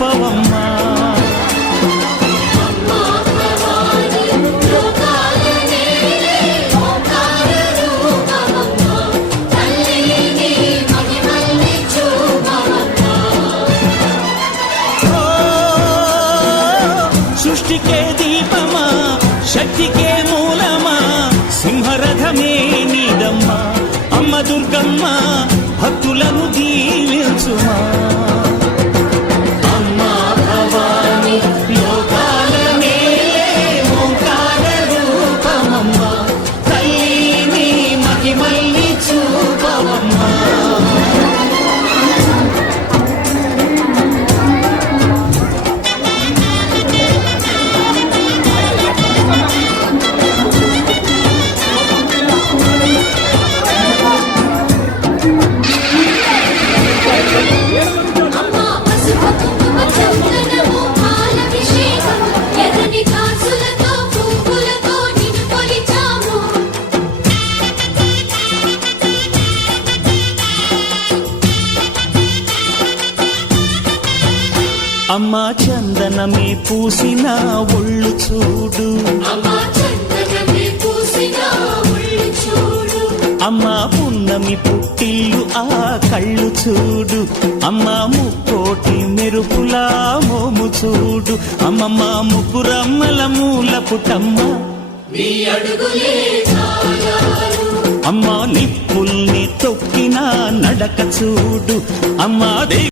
చూపవమ్మా. సృష్టికే దీపమా, శక్తికే మూలమా, సింహరథమే నీదమ్మా. అమ్మ దుర్గమ్మ భక్తులను దీవించుమా. అమ్మా భవాని లోకాల నేలే ఓంకార రూపమమ్మా, తల్లిని మహిమల్ని చూపవమ్మా. అమ్మా చందనమే పూసిన ఒళ్ళు చూడు, అమ్మా పున్నమి పుట్టిల్లు ఆ కళ్ళు చూడు, అమ్మా ముక్కోటి మెరుపులా మోము చూడు. అమ్మమ్మ ముగ్గురమ్మల మూల పుటమ్మ, అమ్మా నిప్పుల్ని తొక్కిన నడక చూడు. అమ్మా